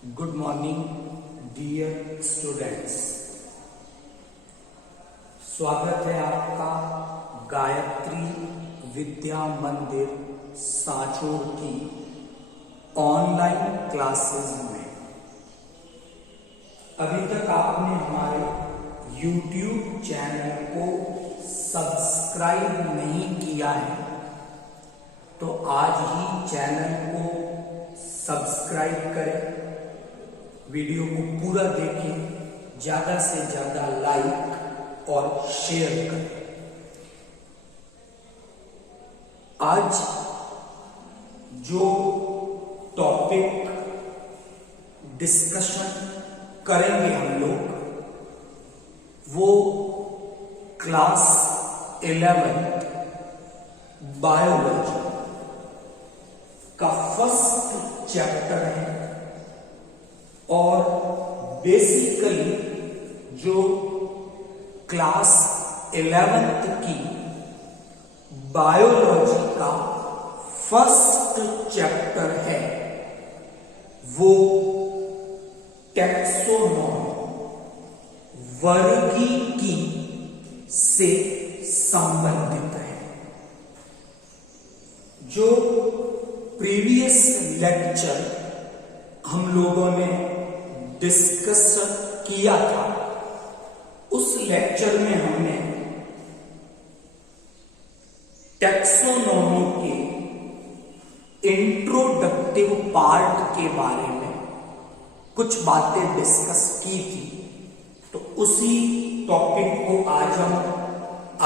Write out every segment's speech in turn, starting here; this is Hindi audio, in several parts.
Good morning dear students. स्वागत है आपका गायत्री विद्या मंदिर साचोर की ऑनलाइन क्लासेस में। अभी तक आपने हमारे YouTube चैनल को सब्सक्राइब नहीं किया है तो आज ही चैनल को सब्सक्राइब करें, वीडियो को पूरा देखें, ज्यादा से ज्यादा लाइक और शेयर करें। आज जो टॉपिक डिस्कशन करेंगे हम लोग वो क्लास 11 बायोलॉजी का फर्स्ट चैप्टर है और बेसिकली जो क्लास 11th की बायोलॉजी का फर्स्ट चैप्टर है वो टैक्सोनॉमी वर्गीकी से संबंधित है। जो प्रीवियस लेक्चर हम लोगों ने डिस्कस किया था उस लेक्चर में हमने टैक्सोनॉमी के इंट्रोडक्टिव पार्ट के बारे में कुछ बातें डिस्कस की थी, तो उसी टॉपिक को आज हम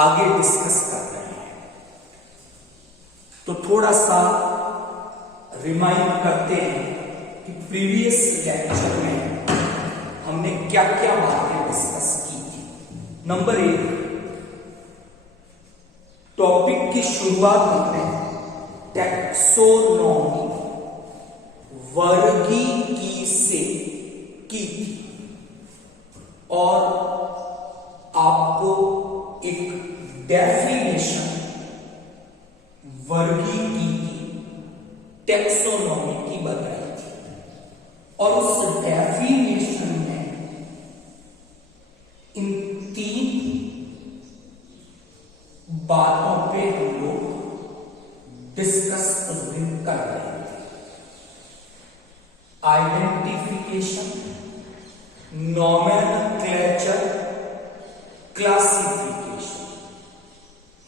आगे डिस्कस कर रहे हैं। तो थोड़ा सा रिमाइंड करते हैं कि प्रीवियस लेक्चर में हमने क्या क्या बातें डिस्कस की थी। नंबर 1, टॉपिक की शुरुआत हमने टैक्सोनॉमी वर्गीकी से की थी और आपको एक डेफिनेशन वर्गीकी टैक्सोनॉमी की बताई थी और उस डेफिनेशन में इन 3 बातों पे हम लोग डिस्कस कर रहे थे। Identification, nomenclature, classification.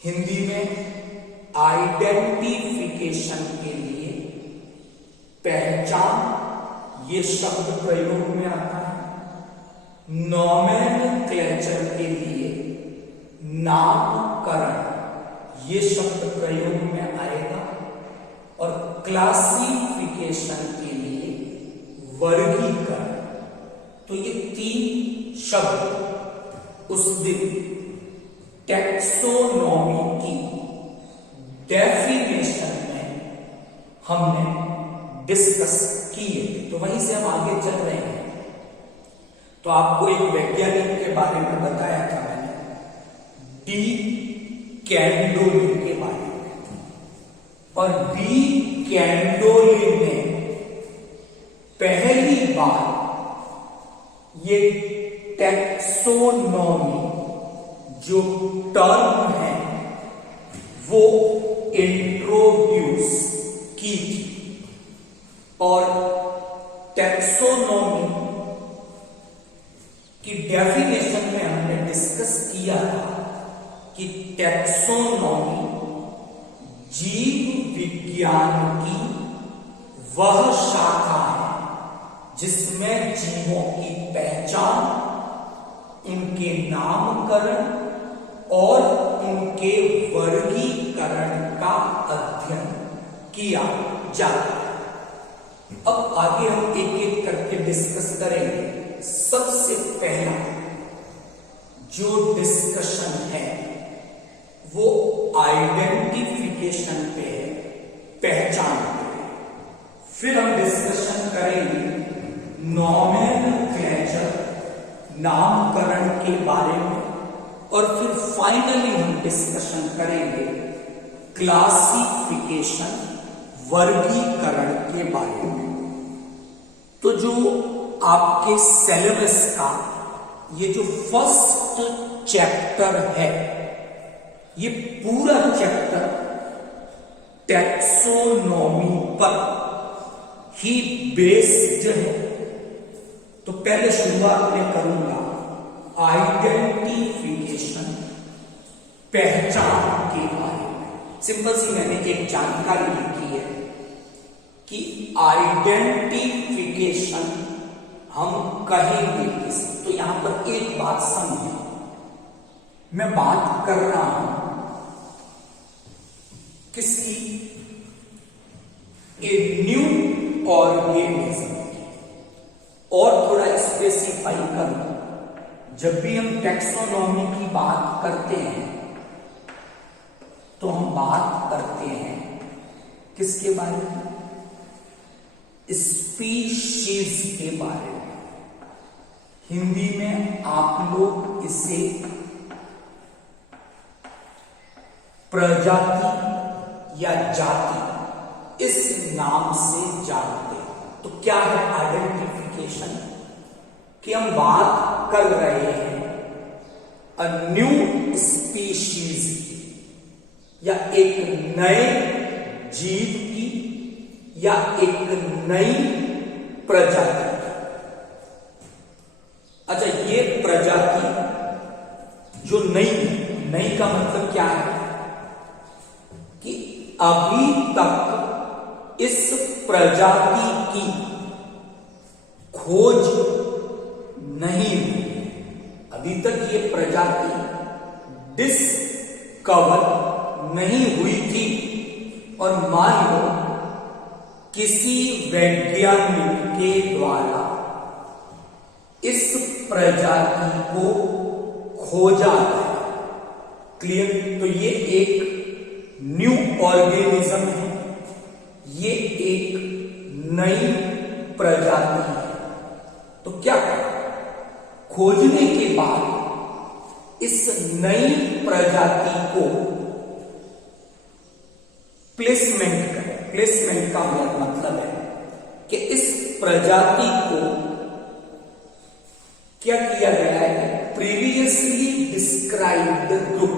हिंदी में आइडेंटिफिकेशन के लिए पहचान ये शब्द प्रयोग में आता है। नोमेनक्लेचर के लिए नामकरण ये शब्द प्रयोग में आएगा और क्लासिफिकेशन के लिए वर्गीकरण। तो ये 3 शब्द उस दिन टैक्सोनॉमी की डेफिनेशन में हमने डिस्कस किए, तो वहीं से हम आगे चल रहे हैं। तो आपको एक वैज्ञानिक के बारे में बताया था मैंने, डी कैंडोलिन के बारे में, और डी कैंडोलिन ने पहली बार ये टैक्सोनॉमी जो टर्म है वो इंट्रोड्यूस की थी। और टैक्सोनॉमी की डेफिनेशन में हमने डिस्कस किया था कि टैक्सोनॉमी जीव विज्ञान की वह शाखा है जिसमें जीवों की पहचान, उनके नामकरण और उनके वर्गीकरण का अध्ययन किया जाता है। अब आगे हम एक एक करके डिस्कस करेंगे। सबसे पहला जो डिस्कशन है वो आइडेंटिफिकेशन पे है, पहचान पे है। फिर हम डिस्कशन करेंगे नोमेनक्लेचर नामकरण के बारे में और फिर फाइनली हम डिस्कशन करेंगे क्लासिफिकेशन वर्गीकरण के बारे में। तो जो आपके सिलेबस का ये जो फर्स्ट चैप्टर है, ये पूरा चैप्टर टैक्सोनॉमी पर ही बेस्ड है। तो पहले शुरुआत में करूंगा आइडेंटिफिकेशन, पहचान के बारे में। सिंपल सी मैंने एक जानकारी लिखी है कि आइडेंटिफिकेशन हम कहेंगे किसे। तो यहां पर एक बात समझे, मैं बात कर रहा हूं किसी ए न्यू ऑर्गेनिज्म, और थोड़ा स्पेसिफाई करूं, जब भी हम टैक्सोनॉमी की बात करते हैं तो हम बात करते हैं किसके बारे में? स्पीशीज के बारे में। हिंदी में आप लोग इसे प्रजाति या जाति इस नाम से जानते हैं। तो क्या है आइडेंटिफिकेशन? कि हम बात कर रहे हैं अ न्यू स्पीशीज या एक नए जीव की या एक नई प्रजाति। अच्छा, ये प्रजाति जो नई का मतलब क्या है? कि अभी तक इस प्रजाति की खोज नहीं हुई, अभी तक ये प्रजाति डिस्कवर नहीं हुई थी। और मान लो किसी वैज्ञानिक के द्वारा इस प्रजाति को खोजा गया। क्लियर? तो ये एक न्यू ऑर्गेनिज्म है, ये एक नई प्रजाति है। तो क्या करें? खोजने के बाद इस नई प्रजाति को प्लेसमेंट करें। प्लेसमेंट का मतलब है कि इस प्रजाति को क्या किया गया है? प्रीवियसली डिस्क्राइब्ड ग्रुप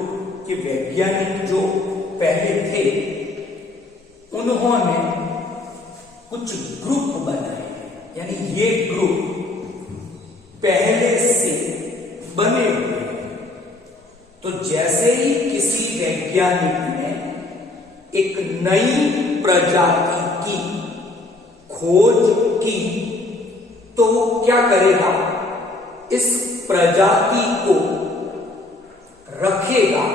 के वैज्ञानिक जो पहले थे, उन्होंने कुछ ग्रुप बनाए, यानी ये ग्रुप पहले से बने हुए। तो जैसे ही किसी वैज्ञानिक ने एक नई प्रजाति की खोज की, तो वो क्या करेगा? इस प्रजाति को रखेगा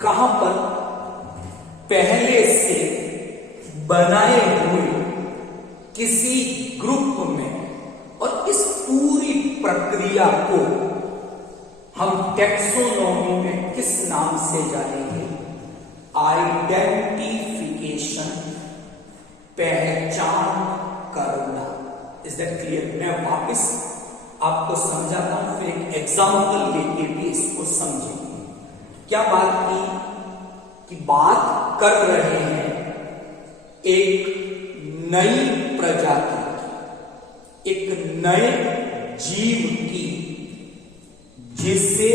कहां पर? पहले से बनाए हुए किसी ग्रुप में। और इस पूरी प्रक्रिया को हम टैक्सोनॉमी में किस नाम से जानेंगे? आइडेंटिफिकेशन, पहचान करना। Is that clear? मैं वापस आपको समझाता हूं, फिर एक एग्जाम्पल लेके भी इसको समझेंगे। क्या बात की कि बात कर रहे हैं एक नई प्रजाति की, एक नए जीव की, जिसे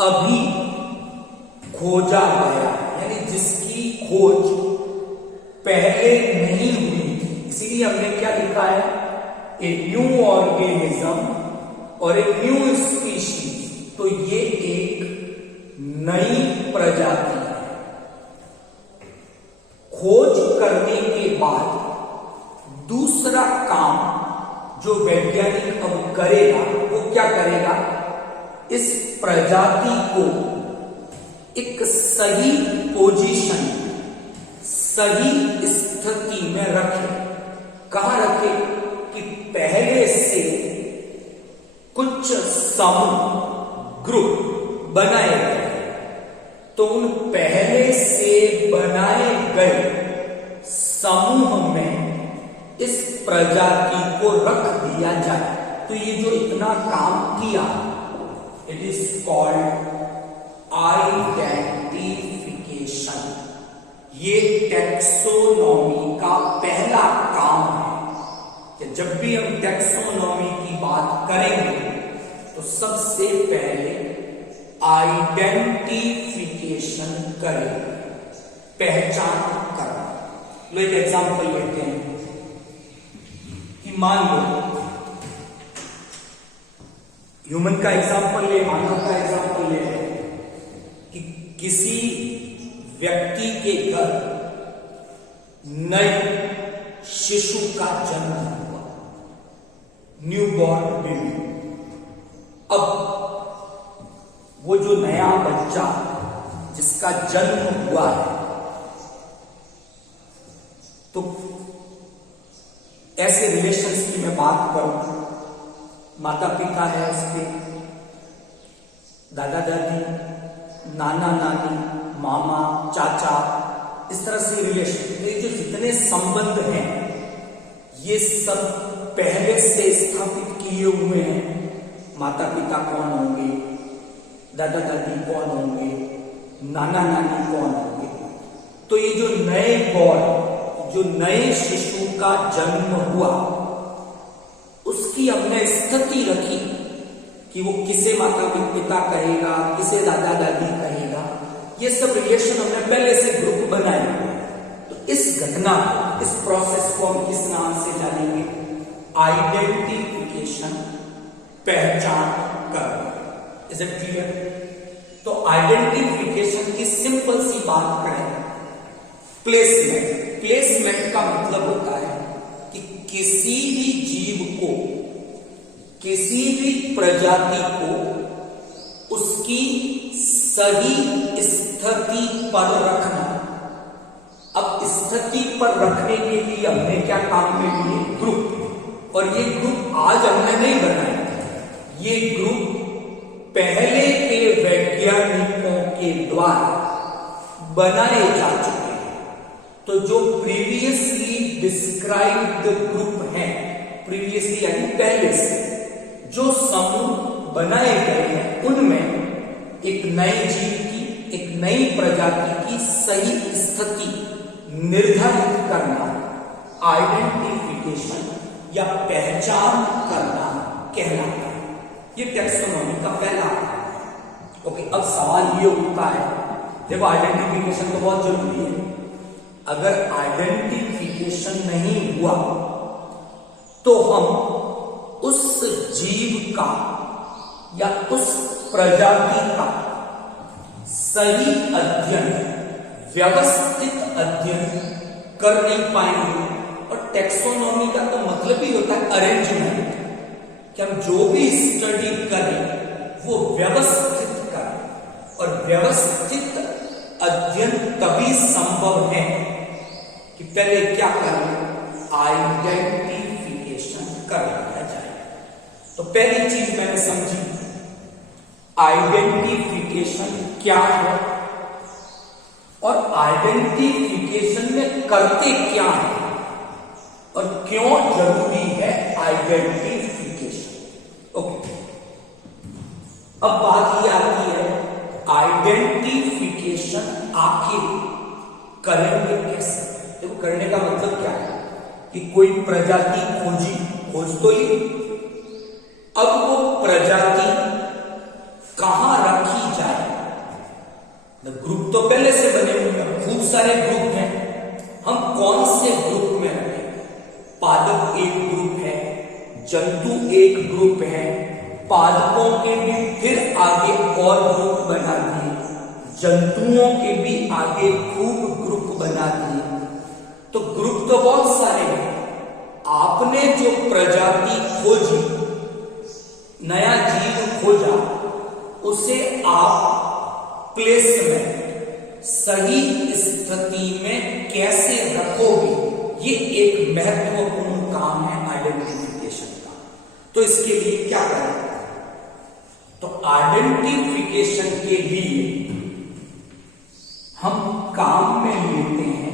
अभी खोजा गया, यानी जिसकी खोज पहले नहीं हुई थी। इसीलिए हमने क्या लिखा है? ए न्यू ऑर्गेनिज्म और ए न्यू स्पीशीज। तो ये एक नई प्रजाति है। खोज करने के बाद दूसरा काम जो वैज्ञानिक अब करेगा, वो क्या करेगा? इस प्रजाति को एक सही पोजीशन, सही स्थिति में रखे। कहां रखे? कि पहले से कुछ समूह, ग्रुप बनाए गए, तो उन पहले से बनाए गए समूह में इस प्रजाति को रख दिया जाए। तो ये जो इतना काम किया, इट इज कॉल्ड आइडेंटिफिकेशन। ये टैक्सोनॉमी का पहला काम है। कि जब भी हम टैक्सोनॉमी की बात करेंगे तो सबसे पहले आइडेंटिफिकेशन करेंगे, पहचान करना। लो एक एग्जांपल लेते हैं कि मान लो ह्यूमन का एग्जांपल ले, मानव का एग्जांपल ले कि किसी व्यक्ति के घर नए शिशु का जन्म हुआ, न्यूबॉर्न बेबी। अब वो जो नया बच्चा जिसका जन्म हुआ है, तो ऐसे रिलेशंस की मैं बात करूं, माता पिता है उसके, दादा दादी, नाना नानी, मामा चाचा, इस तरह से रिलेशन, ये जो जितने संबंध हैं ये सब पहले से स्थापित किए हुए हैं। माता पिता कौन होंगे, दादा दादी कौन होंगे, नाना नानी कौन होंगे। तो ये जो नए बॉर्न, जो नए शिशु का जन्म हुआ, उसकी हमने स्थिति रखी कि वो किसे माता पिता कहेगा, किसे दादा दादी कहेगा। ये सब रिलेशन हमने पहले से ग्रुप बनाए हुए। तो इस घटना, इस प्रोसेस को हम किस नाम से जानेंगे? आइडेंटिफिकेशन, पहचान करना। Is it clear? तो आइडेंटिफिकेशन की सिंपल सी बात करें, प्लेसमेंट। प्लेसमेंट का मतलब होता है कि किसी भी जीव को, किसी भी प्रजाति को उसकी सही स्थिति पर रखना। अब स्थिति पर रखने के लिए हमने क्या काम में लिए? ग्रुप। और ये ग्रुप आज हमने नहीं बनाया, ये ग्रुप पहले के वैज्ञानिकों के द्वारा बनाए जा चुके हैं। तो जो प्रीवियसली डिस्क्राइब्ड ग्रुप हैं, प्रीवियसली यानी पहले से जो समूह बनाए गए हैं, उनमें एक नए जीव की, एक नई प्रजाति की सही स्थिति निर्धारित करना आइडेंटिफिकेशन या पहचान करना कहलाता है। ये टैक्सोनॉमी का पहला। ओके, अब सवाल ये उठता है, देखो आइडेंटिफिकेशन तो बहुत जरूरी है। अगर आइडेंटिफिकेशन नहीं हुआ तो हम उस जीव का या उस प्रजाति का सही अध्ययन, व्यवस्थित अध्ययन कर नहीं पाएंगे। और टैक्सोनॉमी का तो मतलब ही होता है अरेंजमेंट, कि हम जो भी स्टडी करें वो व्यवस्थित करें। और व्यवस्थित अध्ययन तभी संभव है कि पहले क्या करें? आइडेंटिफिकेशन कर लिया जाए। तो पहली चीज मैंने समझी, आइडेंटिफिकेशन क्या है और आइडेंटिफिकेशन में करते क्या है और क्यों जरूरी है आइडेंटिफिकेशन। ओके, अब बात ये आती है आइडेंटिफिकेशन आखिर करेंगे कैसे? देखो, करने का मतलब क्या है कि कोई प्रजाति खोजी, खोज तो ली, अब वो प्रजाति कहां रखी जाए? ग्रुप तो पहले से बने हुए हैं, खूब सारे ग्रुप हैं, हम कौन से ग्रुप में रखें? पादप एक ग्रुप है, जंतु एक ग्रुप है, पादपों के भी फिर आगे और ग्रुप बना दिए, जंतुओं के भी आगे खूब ग्रुप बना दिए। तो ग्रुप तो बहुत सारे हैं। आपने जो प्रजाति खोजी, नया जीव खोजा, उसे आप प्लेसमेंट, सही स्थिति में कैसे रखोगे? ये एक महत्वपूर्ण काम है आइडेंटिफिकेशन का। तो इसके लिए क्या करें? तो आइडेंटिफिकेशन के लिए हम काम में लेते हैं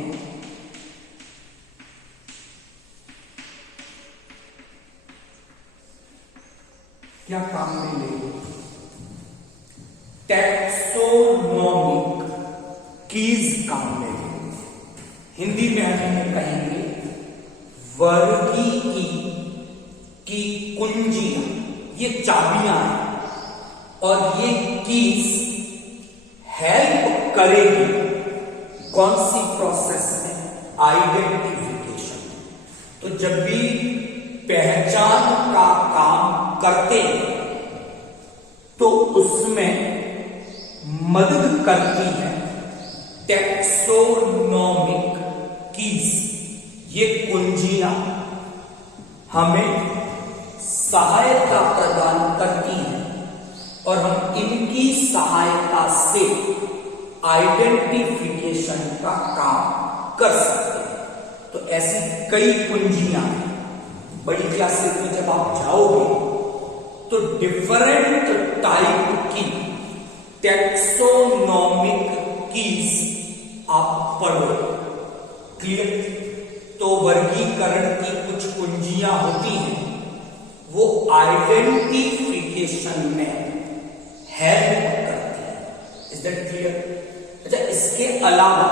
क्या काम में लेते? टैक्सोनॉमिक कीज काम में लेते। हिंदी में हम इन्हें कहेंगे वर्गीकीकरण की कुंजियां, ये चाबियां हैं और ये कीज हेल्प करेगी कौन सी प्रोसेस में? आइडेंटिफिकेशन। तो जब भी पहचान का काम करते हैं तो उसमें मदद करती है टैक्सोनॉमिक कीज। ये कुंजियां हमें सहायता प्रदान करती हैं और हम इनकी सहायता से आइडेंटिफिकेशन का काम कर सकते हैं। तो ऐसी कई कुंजियां हैं। बड़ी क्लासेस में जब आप जाओगे तो डिफरेंट टाइप की टैक्सोनॉमिक कीज आप पढ़ोगे। क्लियर? तो वर्गीकरण की कुछ कुंजियां होती हैं, वो आइडेंटिफिकेशन में हेल्प करती है। Is that clear? अच्छा, इसके अलावा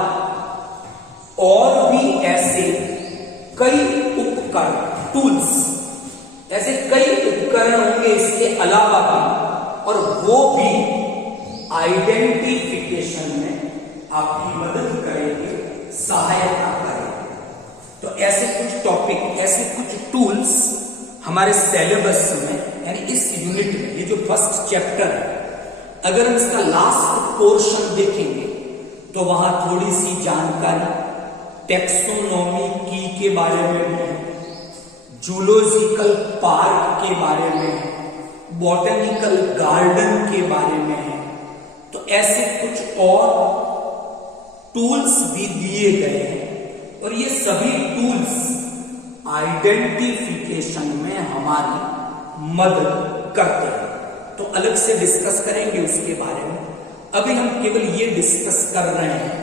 और भी ऐसे कई उपकरण, टूल्स, ऐसे कई उपकरण होंगे इसके अलावा भी, और वो भी आइडेंटिफिकेशन में आपकी मदद करेंगे, सहायता करेंगे। तो ऐसे कुछ टॉपिक, ऐसे कुछ टूल्स हमारे सिलेबस में, यानी इस यूनिट में, ये जो फर्स्ट चैप्टर है, अगर हम इसका लास्ट पोर्शन देखेंगे तो वहां थोड़ी सी जानकारी टैक्सोनॉमी की के बारे में है, जूलॉजिकल पार्क के बारे में है, बॉटनिकल गार्डन के बारे में है। तो ऐसे कुछ और टूल्स भी दिए गए हैं और ये सभी टूल्स आइडेंटिफिकेशन में हमारी मदद करते हैं। तो अलग से डिस्कस करेंगे उसके बारे में। अभी हम केवल ये डिस्कस कर रहे हैं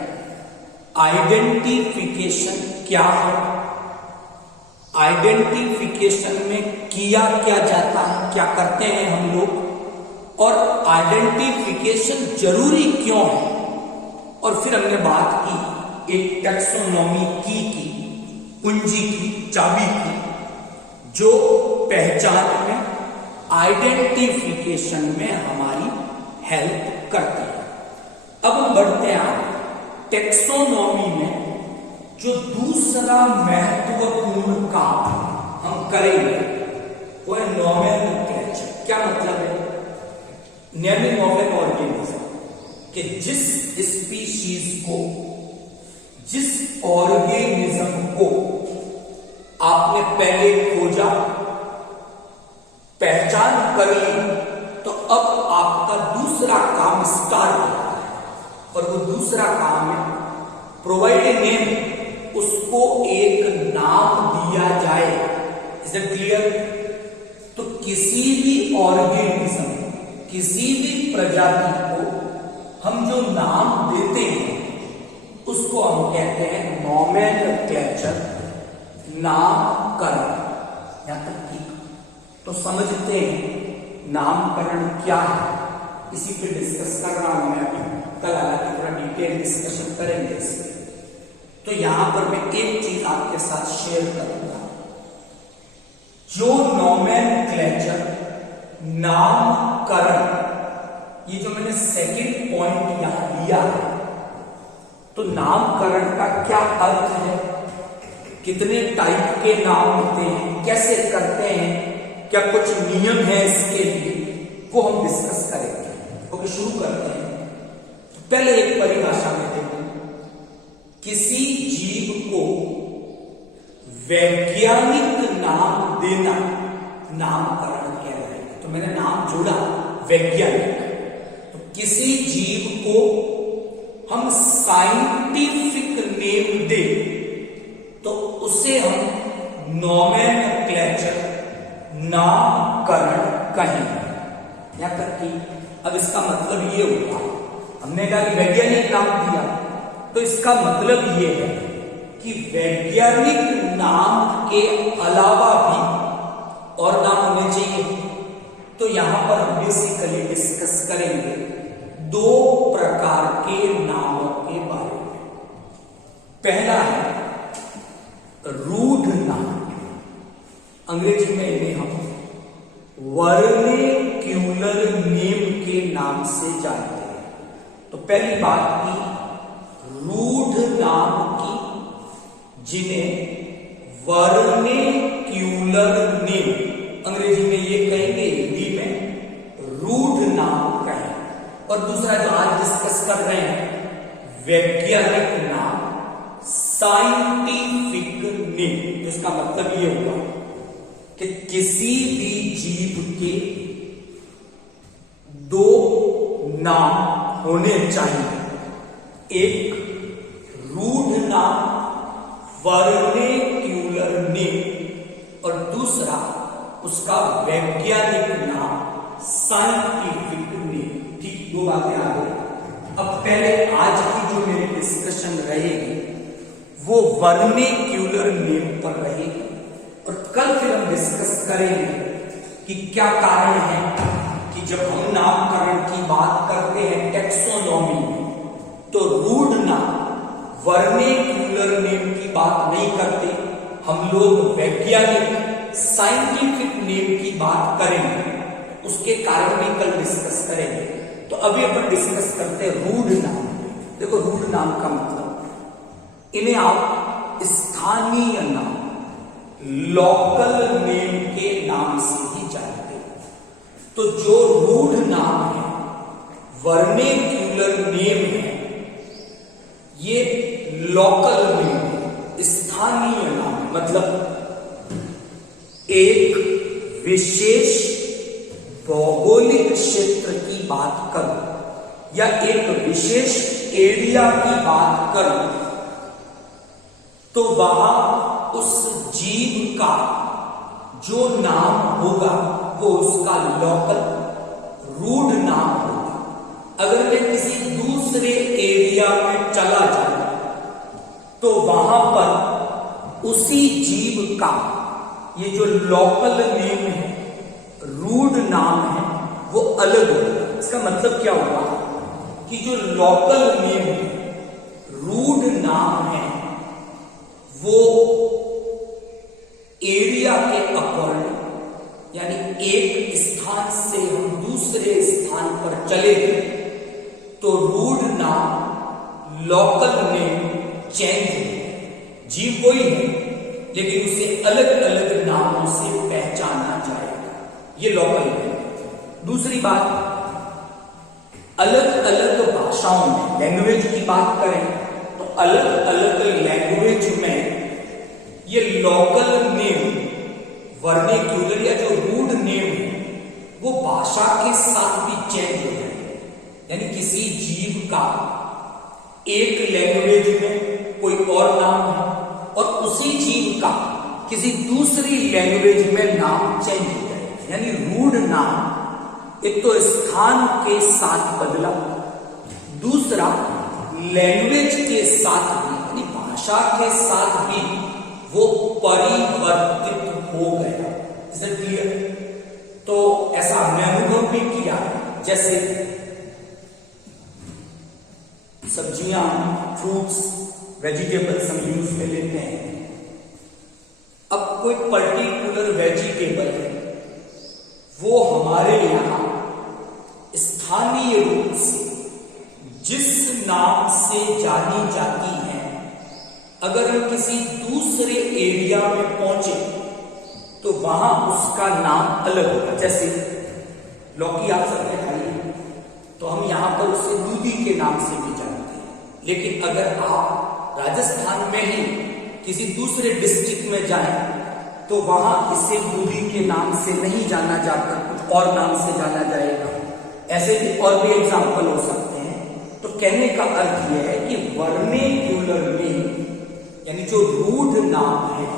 आइडेंटिफिकेशन क्या है, आइडेंटिफिकेशन में किया क्या जाता है, क्या करते हैं हम लोग, और आइडेंटिफिकेशन जरूरी क्यों है। और फिर हमने बात की एक टैक्सोनॉमी की कुंजी की, चाबी की, जो पहचान में, आइडेंटिफिकेशन में हमारी हेल्प करती है। अब हम बढ़ते हैं आगे। टैक्सोनॉमी में जो दूसरा महत्वपूर्ण काम हम करेंगे वो है नोमेनक्लेचर। क्या मतलब है? नेमिंग ऑफ एन ऑर्गेनिज्म, कि जिस स्पीशीज को, जिस ऑर्गेनिज्म को आपने पहले खोजा, पहचान कर ली, तो अब आपका दूसरा काम स्टार्ट होता है। और वो दूसरा काम है प्रोवाइड ए नेम, उसको एक नाम दिया जाए। Is it clear? तो किसी भी ऑर्गेनिज्म, किसी भी प्रजाति को हम जो नाम देते हैं उसको हम कहते हैं नोमेनक्लेचर, नामकरण। यहां तक ठीक? तो समझते हैं नामकरण क्या है, इसी पे डिस्कस कर रहा हूं मैं अभी। कल हालांकि थोड़ा डिटेल डिस्कशन करेंगे इसमें। तो यहां पर मैं एक चीज आपके साथ शेयर करूंगा, जो नोमेनक्लेचर, नामकरण, ये जो मैंने सेकंड पॉइंट यहां लिया है, तो नामकरण का क्या अर्थ है, कितने टाइप के नाम होते हैं, कैसे करते हैं, क्या कुछ नियम है इसके लिए, वो हम डिस्कस करेंगे। ओके, शुरू करते हैं। पहले एक परिभाषा में देखो, किसी जीव को वैज्ञानिक नाम देना नामकरण कह रहे हैं। तो मैंने नाम जोड़ा वैज्ञानिक। तो किसी जीव को हम साइंटिफिक नेम दे तो उसे हम नोमेनक्लेचर, नामकरण कहेंगे। यहां तक कि अब इसका मतलब ये होगा, हमने कहा कि वैज्ञानिक नाम दिया, तो इसका मतलब ये है कि वैज्ञानिक नाम के अलावा भी और नाम होने चाहिए। तो यहां पर हम बेसिकली डिस्कस करेंगे दो प्रकार के नामों के बारे में। पहला है रूढ़ नाम, अंग्रेजी में इन्हें हम वर्नेक्यूलर नेम के नाम से जानते हैं। तो पहली बात की रूढ़ नाम की, जिन्हें वर्नेक्यूलर नेम, अंग्रेजी में ये कहेंगे, हिंदी में रूढ़ नाम कहें। और दूसरा जो आज डिस्कस कर रहे हैं वैज्ञानिक नाम, साइंटिफिक नेम। इसका मतलब ये होगा कि किसी भी जीव के दो नाम होने चाहिए, एक रूढ़ नाम वर्नेक्यूलर नेम और दूसरा उसका वैज्ञानिक नाम साइंटिफिक नेम। ठीक, दो बातें आ गई। अब पहले आज की जो मेरी डिस्कशन रहेगी वो वर्नेक्यूलर नेम पर रहेगी और कल फिर हम डिस्कस करेंगे कि क्या कारण है कि जब हम नामकरण की बात करते हैं टैक्सोनॉमी में, तो रूढ़ नाम वर्नेक्यूलर नेम की बात नहीं करते, हम लोग वैज्ञानिक साइंटिफिक नेम की बात करेंगे। उसके कारण भी कल डिस्कस करेंगे। तो अभी अपन डिस्कस करते हैं रूढ़ नाम। देखो, रूढ़ नाम का मतलब, इन्हें आप स्थानीय नाम, लोकल नेम के नाम से ही जानते हैं। तो जो रूढ़ नाम है, वर्नेक्यूलर नेम है, ये लोकल नेम, स्थानीय नाम, मतलब एक विशेष भौगोलिक क्षेत्र की बात करूं या एक विशेष एरिया की बात करूं, तो वहां उस जीव का जो नाम होगा वो उसका लोकल रूढ़ नाम होगा। अगर मैं किसी दूसरे एरिया में चला जाऊं तो वहां पर उसी जीव का ये जो लोकल नेम है, रूढ़ नाम है, वो अलग होगा। इसका मतलब क्या होगा कि जो लोकल नेम है, रूढ़ नाम है, वो एरिया के अकॉर्डिंग, यानी एक स्थान से हम दूसरे स्थान पर चले गए तो रूढ़ नाम, लोकल नेम चेंज हो। जीव वही है लेकिन उसे अलग अलग नामों से पहचाना जाएगा, ये लोकल नेम। दूसरी बात, अलग अलग भाषाओं में, लैंग्वेज की बात करें तो अलग अलग लैंग्वेज में ये लोकल नेम, वर्नेक्यूलर या जो रूढ़ नेम है, वो भाषा के साथ भी चेंज हो जाए। यानी किसी जीव का एक लैंग्वेज में कोई और नाम है और उसी जीव का किसी दूसरी लैंग्वेज में नाम चेंज हो जाए। यानी रूढ़ नाम एक तो स्थान के साथ बदला, दूसरा लैंग्वेज के साथ भी, यानी भाषा के साथ भी वो परिवर्तित हो गया। Is it clear? तो ऐसा हमने अनुभव भी किया। जैसे सब्जियां, फ्रूट्स, वेजिटेबल्स हम यूज में लेते हैं। अब कोई पर्टिकुलर वेजिटेबल है, वो हमारे यहां स्थानीय रूप से जिस नाम से जानी जाती है, अगर हम किसी दूसरे एरिया में पहुंचे तो वहां उसका नाम अलग होगा। जैसे लौकी आप सबने खाई, तो हम यहां पर उसे दूधी के नाम से भी जानते हैं। लेकिन अगर आप राजस्थान में ही किसी दूसरे डिस्ट्रिक्ट में जाएं तो वहां इसे दूधी के नाम से नहीं जाना जाता, कुछ और नाम से जाना जाएगा। ऐसे भी और भी एग्जाम्पल हो सकते हैं। तो कहने का अर्थ यह है कि वर्नेक्यूलर नेम, यानी जो रूढ़ नाम है,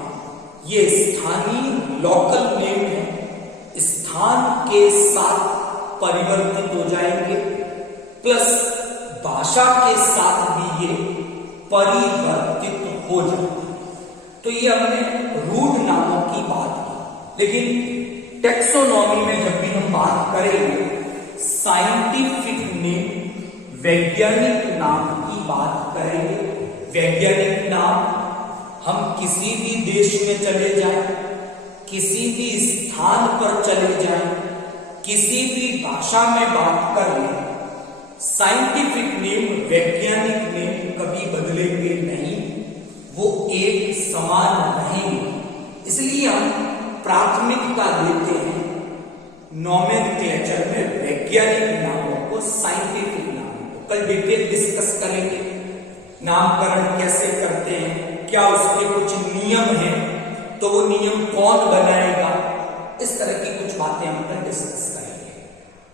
ये स्थानीय लोकल नेम है, स्थान के साथ परिवर्तित हो जाएंगे, प्लस भाषा के साथ भी ये परिवर्तित हो जाएंगे। तो ये हमने रूढ़ नामों की बात की। लेकिन टैक्सोनॉमी में जब भी हम बात करेंगे, साइंटिफिक नेम, वैज्ञानिक नाम की बात करेंगे। वैज्ञानिक नाम हम किसी भी देश में चले जाएं किसी भी स्थान पर चले जाएं, किसी भी भाषा में बात कर लें, साइंटिफिक नेम, वैज्ञानिक नेम कभी बदलेंगे नहीं, वो एक समान रहेंगे। इसलिए हम प्राथमिकता देते हैं नोमेनक्लेचर में वैज्ञानिक नामों को, साइंटिफिक नामों को। कल डिटेल डिस्कस करेंगे नामकरण कैसे करते हैं, क्या उसके कुछ नियम हैं, तो वो नियम कौन बनाएगा, इस तरह की कुछ बातें हम कल डिस्कस करेंगे।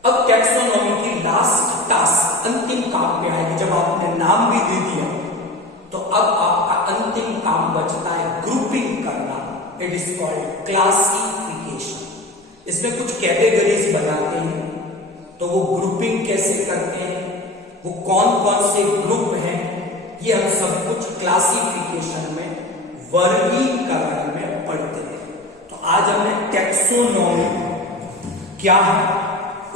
अब टैक्सोनॉमी की लास्ट टास्क, अंतिम काम क्या है कि जब आपने नाम भी दे दिया तो अब आपका अंतिम काम बचता है ग्रुपिंग करना। It is called classification. इसमें कुछ कैटेगरीज बनाते हैं, तो वो ग्रुपिंग कैसे करते हैं, वो कौन कौन से ग्रुप हैं, ये हम सब कुछ क्लासिफिकेशन में, वर्गीकरण में पढ़ते हैं। तो आज हमने टैक्सोनॉमी क्या है,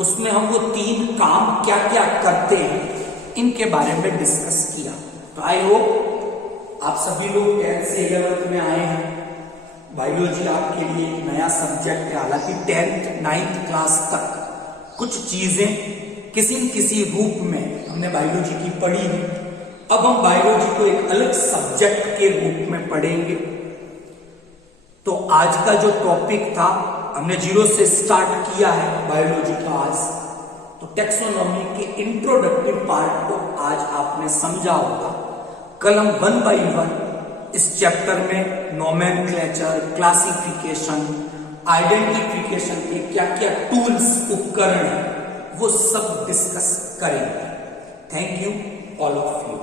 उसमें हम वो 3 काम क्या क्या करते हैं, इनके बारे में डिस्कस किया। तो आई होप आप सभी लोग 10th से 11th में आए हैं। बायोलॉजी आपके लिए एक नया सब्जेक्ट है, हालांकि 10th 9th क्लास तक कुछ चीजें किसी न किसी रूप में हमने बायोलॉजी की पढ़ी है। अब हम बायोलॉजी को एक अलग सब्जेक्ट के रूप में पढ़ेंगे। तो आज का जो टॉपिक था, हमने 0 से स्टार्ट किया है बायोलॉजी का आज। तो टैक्सोनॉमी के इंट्रोडक्टिव पार्ट को आज आपने समझा होगा। कल हम 1 by 1 इस चैप्टर में नोमेनक्लेचर, क्लासिफिकेशन, आइडेंटिफिकेशन के क्या क्या टूल्स, उपकरण है, वो सब डिस्कस करेंगे। Thank you all of you.